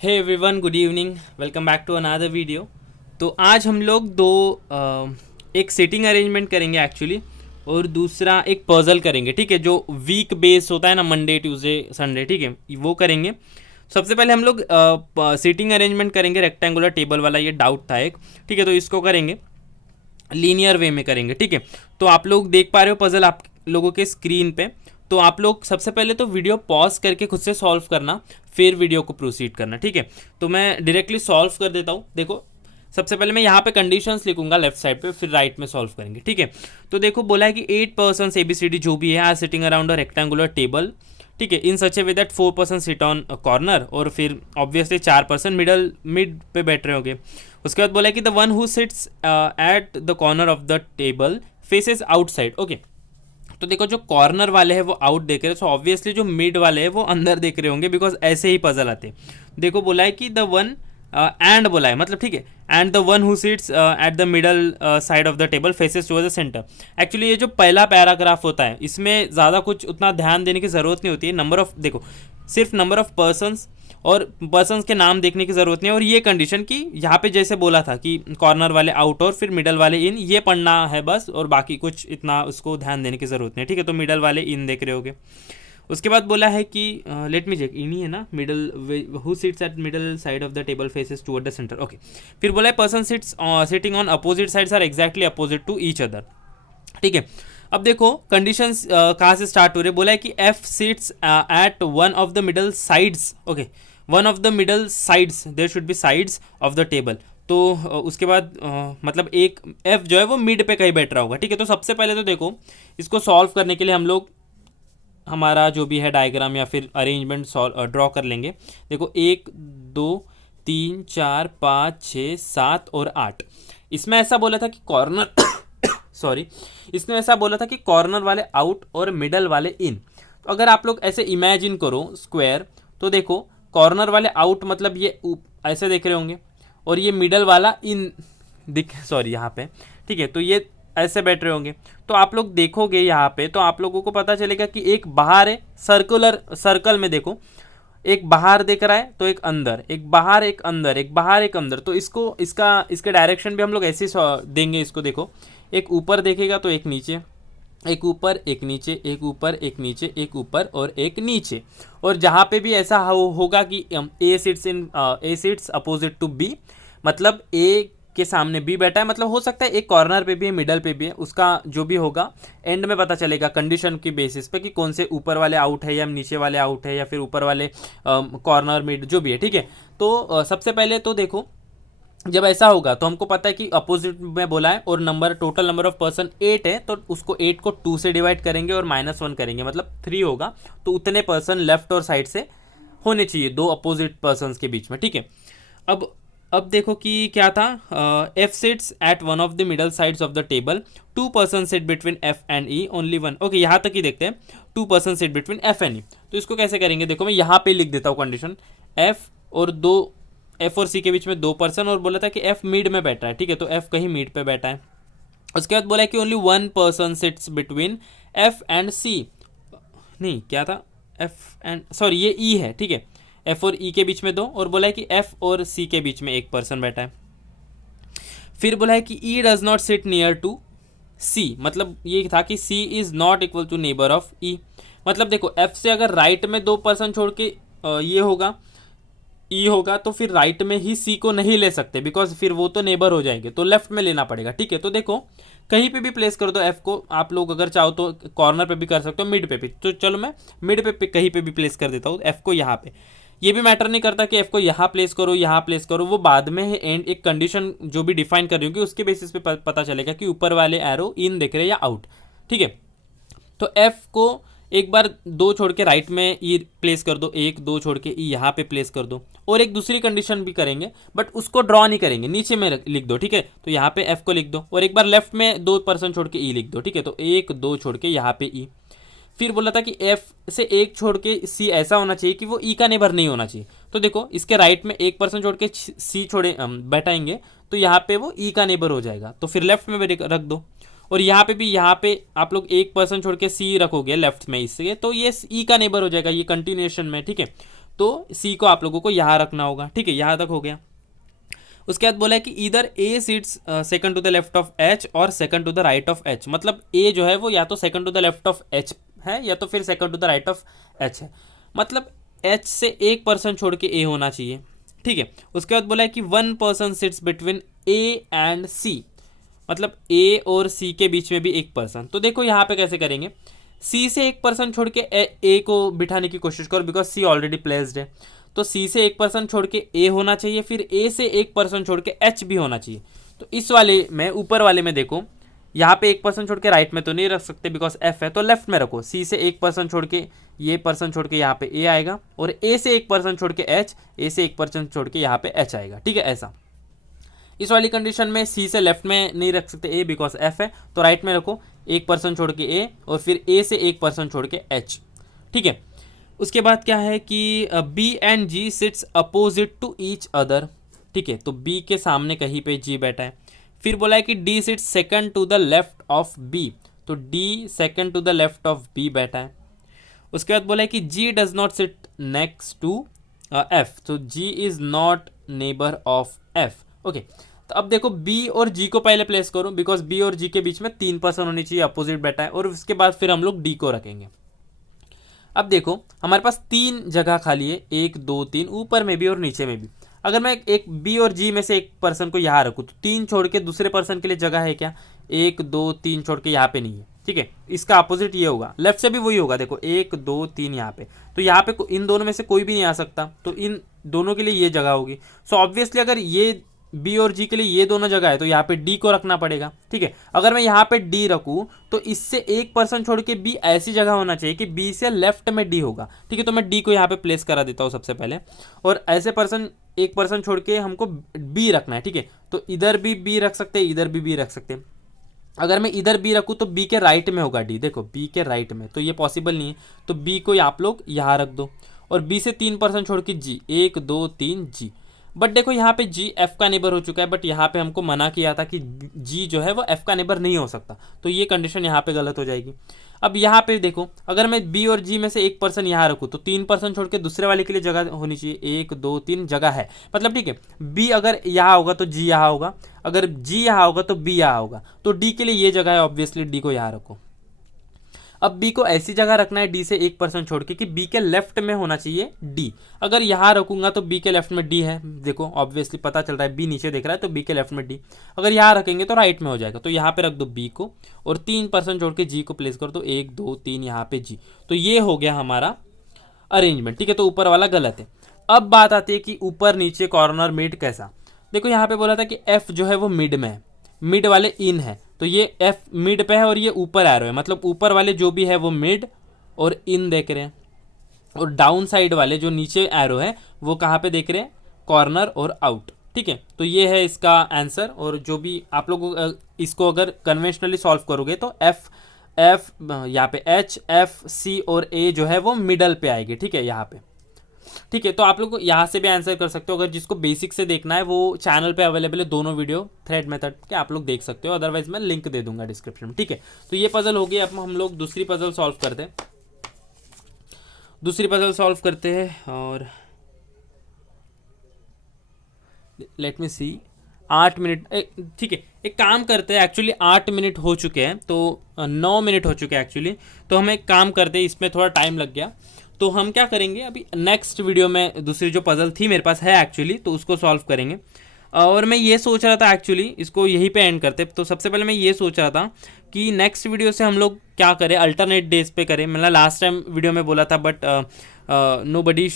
Hey everyone, good evening. Welcome back to another video. तो आज हम लोग एक सिटिंग अरेंजमेंट करेंगे एक्चुअली, और दूसरा एक पजल करेंगे। ठीक है, जो वीक बेस होता है ना, मंडे ट्यूसडे संडे, ठीक है, वो करेंगे। सबसे पहले हम लोग सिटिंग अरेंजमेंट करेंगे, रेक्टेंगुलर टेबल वाला। ये डाउट था एक, ठीक है, तो इसको करेंगे लीनियर वे में करेंगे। ठीक है, तो आप लोग देख पा रहे हो पजल आप लोगों के स्क्रीन पे। तो आप लोग सबसे पहले तो वीडियो पॉज करके खुद से सॉल्व करना, फिर वीडियो को प्रोसीड करना। ठीक है, तो मैं डायरेक्टली सॉल्व कर देता हूँ। देखो, सबसे पहले मैं यहाँ पे कंडीशंस लिखूंगा लेफ्ट साइड पे, फिर राइट में सॉल्व करेंगे। ठीक है, तो देखो बोला है कि 8 पर्सन ABCD जो भी है are sitting around a rectangular table. ठीक है, in such a way that 4 person sit on corner, और फिर ऑब्वियसली 4 पर्सन मिड पे बैठ रहे होंगे। उसके बाद बोला है कि the one who sits at the corner of the table faces outside. Okay, तो देखो जो कॉर्नर वाले हैं वो आउट देख रहे हैं, सो ऑब्वियसली जो मिड वाले हैं वो अंदर देख रहे होंगे, बिकॉज ऐसे ही पजल आते हैं। देखो बोला है कि द वन एंड बोला है, मतलब ठीक है, and the one who sits at the middle side of the table faces towards the centre. Actually ये जो पहला पैराग्राफ होता है इसमें ज़्यादा कुछ उतना ध्यान देने की ज़रूरत नहीं होती है। नंबर ऑफ, देखो सिर्फ नंबर ऑफ पर्सन्स और पर्सन्स के नाम देखने की ज़रूरत नहीं है। और ये कंडीशन कि यहाँ पे जैसे बोला था कि कॉर्नर वाले आउट और फिर मिडल वाले इन, ये पढ़ना है बस, और बाकी कुछ इतना उसको ध्यान देने की ज़रूरत नहीं है। ठीक है, तो मिडल वाले इन देख रहे होगे। उसके बाद बोला है कि लेट मी चेक, इन ही है ना, middle who sits at middle side of the table faces toward the centre. Okay, फिर बोला है person sitting on opposite sides are exactly opposite to each other. ठीक है, अब देखो कंडीशंस कहाँ से स्टार्ट हो रहे। बोला है कि F sits at one of the middle sides. Okay, one of the middle sides, there should be sides of the table. तो उसके बाद मतलब एक एफ जो है वो मिड पे कहीं बैठ रहा होगा। ठीक है, तो सबसे पहले तो देखो इसको सॉल्व करने के लिए हम लोग हमारा जो भी है डायग्राम या फिर अरेंजमेंट ड्रॉ कर लेंगे। देखो 1 2 3 4 5 6 7 और 8। इसमें ऐसा बोला था कि कॉर्नर सॉरी, इसने ऐसा बोला था कि कॉर्नर वाले आउट और मिडल वाले इन। तो अगर आप लोग ऐसे इमेजिन करो स्क्वायर, तो देखो कॉर्नर वाले आउट मतलब ये ऐसे देख रहे होंगे, और ये मिडल वाला इन दिख, सॉरी यहाँ पे, ठीक है, तो ये ऐसे बैठ रहे होंगे। तो आप लोग देखोगे यहाँ पे, तो आप लोगों को पता चलेगा कि एक बाहर है, सर्कुलर सर्कल में देखो, एक बाहर दिख रहा है तो एक अंदर, एक बाहर एक अंदर, एक बाहर एक अंदर। तो इसको इसके डायरेक्शन भी हम लोग ऐसे ही देंगे इसको। देखो एक ऊपर देखेगा तो एक नीचे, एक ऊपर एक नीचे, एक ऊपर एक नीचे, एक ऊपर और एक नीचे। और जहाँ पे भी ऐसा होगा कि ए सिट्स अपोजिट टू बी, मतलब ए के सामने बी बैठा है, मतलब हो सकता है एक कॉर्नर पे भी है, मिडल पे भी है, उसका जो भी होगा एंड में पता चलेगा कंडीशन की बेसिस पे कि कौन से ऊपर वाले आउट है या नीचे वाले आउट है या फिर ऊपर वाले कॉर्नर मिड जो भी है। ठीक है, तो सबसे पहले तो देखो जब ऐसा होगा तो हमको पता है कि अपोजिट में बोला है और टोटल नंबर ऑफ पर्सन 8 है, तो उसको 8 को 2 से डिवाइड करेंगे और -1 करेंगे, मतलब 3 होगा। तो उतने पर्सन लेफ्ट और साइड से होने चाहिए, दो अपोजिट पर्सन के बीच में। ठीक है, अब देखो कि क्या था, F sits at one of the middle sides of the table, 2 person sit between F and E, only one. Okay, यहाँ तक ही देखते हैं, 2 person sit between F and E. तो इसको कैसे करेंगे, देखो मैं यहाँ पे लिख देता हूँ कंडीशन, एफ और सी के बीच में 2 पर्सन, और बोला था कि एफ मिड में बैठा है। ठीक है, तो एफ कहीं मिड पे बैठा है। उसके बाद बोला है कि only 1 person sits between F and C, नहीं क्या था, एफ एंड, सॉरी ये ई है। ठीक है, एफ और ई के बीच में 2, और बोला है कि एफ और सी के बीच में 1 पर्सन बैठा है। फिर बोला है कि E does not sit near to C, मतलब ये था कि C is not equal to neighbour of E. मतलब देखो एफ से अगर राइट में 2 पर्सन छोड़ के ये होगा, ई होगा, तो फिर राइट में ही सी को नहीं ले सकते, बिकॉज फिर वो तो नेबर हो जाएंगे, तो लेफ्ट में लेना पड़ेगा। ठीक है, तो देखो कहीं पे भी प्लेस कर दो एफ को, आप लोग अगर चाहो तो कॉर्नर पे भी कर सकते हो, मिड पे भी। तो चलो मैं मिड पे कहीं पे भी प्लेस कर देता हूँ एफ को यहाँ पे। ये भी मैटर नहीं करता कि एफ को यहाँ प्लेस करो यहाँ प्लेस करो, वो बाद में है एंड एक कंडीशन जो भी डिफाइन कर रही होगी उसके बेसिस पे पता चलेगा कि ऊपर वाले एरो इन दिख रहे हैं या आउट। ठीक है, तो एफ को एक बार 2 छोड़ के राइट में ई प्लेस कर दो, 1 2 छोड़ के ई यहाँ पे प्लेस कर दो, और एक दूसरी कंडीशन भी करेंगे बट उसको ड्रॉ नहीं करेंगे, नीचे में लिख दो। ठीक है, तो यहाँ पे एफ को लिख दो, और एक बार लेफ्ट में 2 पर्सन छोड़ के ई लिख दो। ठीक है, तो 1 2 छोड़ के यहाँ पे ई। फिर बोला था कि एफ से 1 छोड़ के सी ऐसा होना चाहिए कि वो ई का नेबर नहीं होना चाहिए। तो देखो इसके राइट में 1 पर्सन छोड़ के सी छोड़े बैठाएंगे, तो यहाँ पे वो ई का नेबर हो जाएगा, तो फिर लेफ्ट में रख दो। और यहाँ पे भी, यहाँ पे आप लोग 1 पर्सन छोड़ के सी रखोगे लेफ्ट में इससे, तो ये ई का नेबर हो जाएगा, ये कंटिन्यूएशन में। ठीक है, तो सी को आप लोगों को यहाँ रखना होगा, ठीक है, यहाँ तक हो गया। उसके बाद बोला है कि इधर A seats second to the left of H और second to the right of H, मतलब ए जो है वो या तो second to the left of H है या तो फिर second to the right of H है, मतलब एच से एक पर्सन छोड़ के ए होना चाहिए, ठीक है। उसके बाद बोला है कि one person sits between A and C, मतलब ए और सी के बीच में भी एक पर्सन। तो देखो यहाँ पे कैसे करेंगे, सी से एक पर्सन छोड़ के ए को बिठाने की कोशिश करो, बिकॉज सी ऑलरेडी प्लेस्ड है। तो सी से एक पर्सन छोड़ के ए होना चाहिए, फिर ए से एक पर्सन छोड़ के एच भी होना चाहिए। तो इस वाले में, ऊपर वाले में देखो, यहाँ पे एक पर्सन छोड़ के राइट में तो नहीं रख सकते बिकॉज एफ है, तो लेफ्ट में रखो। सी से एक पर्सन छोड़ के, ये पर्सन छोड़ के यहाँ पे ए आएगा, और ए से एक पर्सन छोड़ के एच, ए से एक पर्सन छोड़ के यहाँ पे एच आएगा, ठीक है, ऐसा। इस वाली कंडीशन में सी से लेफ्ट में नहीं रख सकते ए बिकॉज एफ है, तो राइट में रखो, एक पर्सन छोड़ के ए और फिर ए से एक पर्सन छोड़ के एच, ठीक है। उसके बाद क्या है कि B and G sits opposite to each other, ठीक है, तो बी के सामने कहीं पे जी बैठा है। फिर बोला है कि D sits second to the left of B, तो D second to the left of B बैठा है। उसके बाद बोला है कि G does not sit next to F, तो G is not neighbour of F, okay. तो अब देखो बी और जी को पहले प्लेस करो, बिकॉज बी और जी के बीच में तीन पर्सन होनी चाहिए, अपोजिट बैठा है, और उसके बाद फिर हम लोग डी को रखेंगे। अब देखो हमारे पास तीन जगह खाली है, 1 2 3, ऊपर में भी और नीचे में भी। अगर मैं एक बी और जी में से एक पर्सन को यहाँ रखूँ, तो 3 छोड़ के दूसरे पर्सन के लिए जगह है क्या, 1 2 3 छोड़ के यहाँ पे नहीं है, ठीक है। इसका अपोजिट ये होगा, लेफ्ट से भी वही होगा, देखो 1 2 3 यहाँ पे, तो यहाँ पे इन दोनों में से कोई भी नहीं आ सकता, तो इन दोनों के लिए ये जगह होगी। सो ऑब्वियसली अगर ये बी और जी के लिए ये दोनों जगह है, तो यहाँ पे डी को रखना पड़ेगा, ठीक है। अगर मैं यहाँ पे डी रखूँ, तो इससे एक पर्सन छोड़ के बी ऐसी जगह होना चाहिए कि बी से लेफ्ट में डी होगा, ठीक है। तो मैं डी को यहाँ पे प्लेस करा देता हूँ सबसे पहले, और ऐसे पर्सन, एक पर्सन छोड़ के हमको बी रखना है, ठीक है। तो इधर भी बी रख सकते हैं, इधर भी बी रख सकते हैं। अगर मैं इधर बी रखूँ तो बी के राइट में होगा डी, देखो बी के राइट में, तो ये पॉसिबल नहीं है, तो बी को आप लोग यहाँ रख दो, और बी से 3 पर्सन छोड़ के जी, 1 2 3 जी। बट देखो यहाँ पे जी एफ का नेबर हो चुका है, बट यहाँ पे हमको मना किया था कि जी जो है वो एफ का नेबर नहीं हो सकता, तो ये कंडीशन यहाँ पे गलत हो जाएगी। अब यहाँ पे देखो, अगर मैं बी और जी में से एक पर्सन यहाँ रखूँ, तो 3 पर्सन छोड़ के दूसरे वाले के लिए जगह होनी चाहिए, 1 2 3 जगह है, मतलब ठीक है। बी अगर यहाँ होगा तो जी यहाँ होगा, अगर जी यहाँ होगा तो बी यहाँ होगा, तो डी के लिए ये जगह है, ऑब्वियसली डी को यहाँ रखो। अब बी को ऐसी जगह रखना है डी से एक पर्सन छोड़ के कि बी के लेफ्ट में होना चाहिए डी। अगर यहाँ रखूंगा तो बी के लेफ्ट में डी है, देखो ऑब्वियसली पता चल रहा है, बी नीचे देख रहा है, तो बी के लेफ्ट में डी। अगर यहाँ रखेंगे तो राइट में हो जाएगा, तो यहाँ पे रख दो बी को, और 3 पर्सन छोड़ के जी को प्लेस कर दो, 1 2 3 यहाँ पे जी। तो ये हो गया हमारा अरेंजमेंट, ठीक है। तो ऊपर वाला गलत है। अब बात आती है कि ऊपर नीचे कॉर्नर मिड कैसा। देखो यहाँ पे बोला था कि एफ जो है वो मिड में है, मिड वाले इन है, तो ये एफ मिड पे है और ये ऊपर एरो है, मतलब ऊपर वाले जो भी है वो मिड और इन देख रहे हैं, और डाउन साइड वाले जो नीचे एरो है वो कहाँ पे देख रहे हैं, कॉर्नर और आउट, ठीक है। तो ये है इसका आंसर। और जो भी आप लोग इसको अगर कन्वेंशनली सॉल्व करोगे तो एफ यहाँ पे एच एफ सी और ए जो है वो मिडल पे आएगी, ठीक है, यहाँ पे, ठीक है। तो आप लोग यहाँ से भी आंसर कर सकते हो, अगर जिसको बेसिक से देखना है वो चैनल पे अवेलेबल है, दोनों वीडियो थ्रेड मेथड के आप लोग देख सकते हो, अदरवाइज मैं लिंक दे दूंगा डिस्क्रिप्शन में, ठीक है। तो ये पजल होगी। अब हम लोग दूसरी पजल सॉल्व करते हैं, दूसरी पजल सॉल्व करते हैं, और लेट मी सी 8 मिनट, ठीक है, एक काम करते हैं, एक्चुअली 8 मिनट हो चुके हैं, तो 9 मिनट हो चुके हैं एक्चुअली। तो हम एक काम करते हैं, इसमें थोड़ा टाइम लग गया, तो हम क्या करेंगे अभी नेक्स्ट वीडियो में, दूसरी जो पजल थी मेरे पास है एक्चुअली, तो उसको सॉल्व करेंगे। और मैं ये सोच रहा था एक्चुअली इसको यहीं पे एंड करते। तो सबसे पहले मैं ये सोच रहा था कि नेक्स्ट वीडियो से हम लोग क्या करें, अल्टरनेट डेज पे करें। मैंने लास्ट टाइम वीडियो में बोला था, but nobody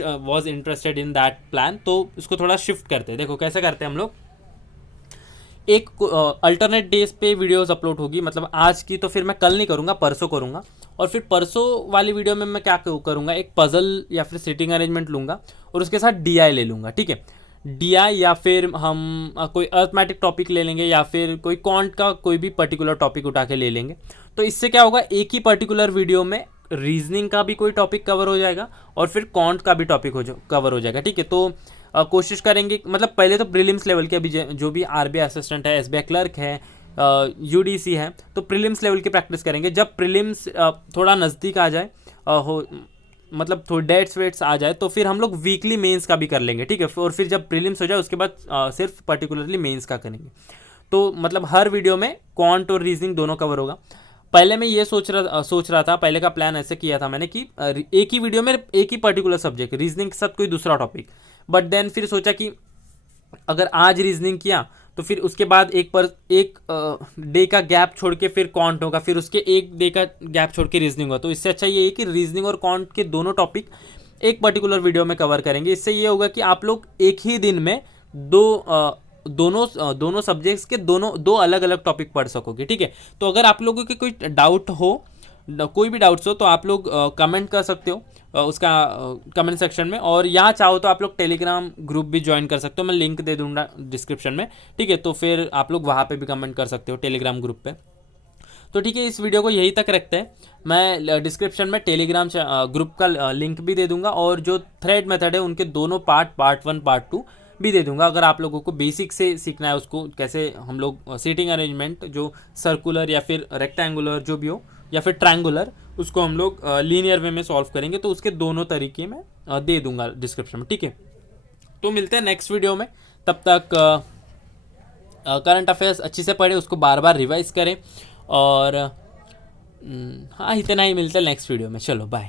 was interested in that plan, तो इसको थोड़ा शिफ्ट करते हैं। देखो कैसे करते हैं हम लोग, एक अल्टरनेट डेज पे वीडियोस अपलोड होगी, मतलब आज की तो फिर मैं कल नहीं करूँगा, परसों करूँगा। और फिर परसों वाली वीडियो में मैं क्या करूँगा, एक पजल या फिर सिटिंग अरेंजमेंट लूँगा और उसके साथ डीआई ले लूँगा, ठीक है। डीआई या फिर हम कोई अर्थमेटिक टॉपिक ले लेंगे, या फिर कोई क्वांट का कोई भी पर्टिकुलर टॉपिक उठा के ले लेंगे। तो इससे क्या होगा, एक ही पर्टिकुलर वीडियो में रीजनिंग का भी कोई टॉपिक कवर हो जाएगा और फिर क्वांट का भी टॉपिक कवर हो जाएगा, ठीक है। तो कोशिश करेंगे, मतलब पहले तो प्रीलिम्स लेवल के अभी जो भी आरबीआई असिस्टेंट है, एसबीआई क्लर्क है, यूडीसी है, तो प्रीलिम्स लेवल की प्रैक्टिस करेंगे। जब प्रीलिम्स थोड़ा नज़दीक आ जाए, मतलब थोड़ी डेट्स वेट्स आ जाए तो फिर हम लोग वीकली मेंस का भी कर लेंगे, ठीक है। और फिर जब प्रीलिम्स हो जाए उसके बाद सिर्फ पर्टिकुलरली मेंस का करेंगे। तो मतलब हर वीडियो में क्वांट और रीजनिंग दोनों कवर होगा। पहले मैं ये सोच रहा था, पहले का प्लान ऐसे किया था मैंने कि एक ही वीडियो में एक ही पर्टिकुलर सब्जेक्ट, रीजनिंग के साथ कोई दूसरा टॉपिक। बट देन फिर सोचा कि अगर आज रीजनिंग किया तो फिर उसके बाद एक डे का गैप छोड़ के फिर क्वांट होगा, फिर उसके एक डे का गैप छोड़ के रीजनिंग होगा। तो इससे अच्छा ये है कि रीजनिंग और क्वांट के दोनों टॉपिक एक पर्टिकुलर वीडियो में कवर करेंगे। इससे ये होगा कि आप लोग एक ही दिन में दोनों सब्जेक्ट्स के दो अलग अलग टॉपिक पढ़ सकोगे, ठीक है। तो अगर आप लोगों के कोई डाउट हो, कोई भी डाउट्स हो, तो आप लोग कमेंट कर सकते हो उसका कमेंट सेक्शन में। और यहाँ चाहो तो आप लोग टेलीग्राम ग्रुप भी ज्वाइन कर सकते हो, मैं लिंक दे दूंगा डिस्क्रिप्शन में, ठीक है। तो फिर आप लोग वहाँ पे भी कमेंट कर सकते हो टेलीग्राम ग्रुप पे। तो ठीक है, इस वीडियो को यहीं तक रखते हैं। मैं डिस्क्रिप्शन में टेलीग्राम ग्रुप का लिंक भी दे दूंगा, और जो थ्रेड मेथड है उनके दोनों पार्ट 1 पार्ट 2 भी दे दूंगा। अगर आप लोगों को बेसिक से सीखना है उसको, कैसे हम लोग सीटिंग अरेंजमेंट जो सर्कुलर या फिर रेक्टेंगुलर जो भी हो या फिर ट्रायंगुलर, उसको हम लोग लीनियर वे में सॉल्व करेंगे, तो उसके दोनों तरीके में दे दूंगा डिस्क्रिप्शन में, ठीक है। तो मिलते हैं नेक्स्ट वीडियो में, तब तक करंट अफेयर्स अच्छे से पढ़े, उसको बार बार रिवाइज करें। और हाँ, इतना ही, मिलता है नेक्स्ट वीडियो में। चलो बाय।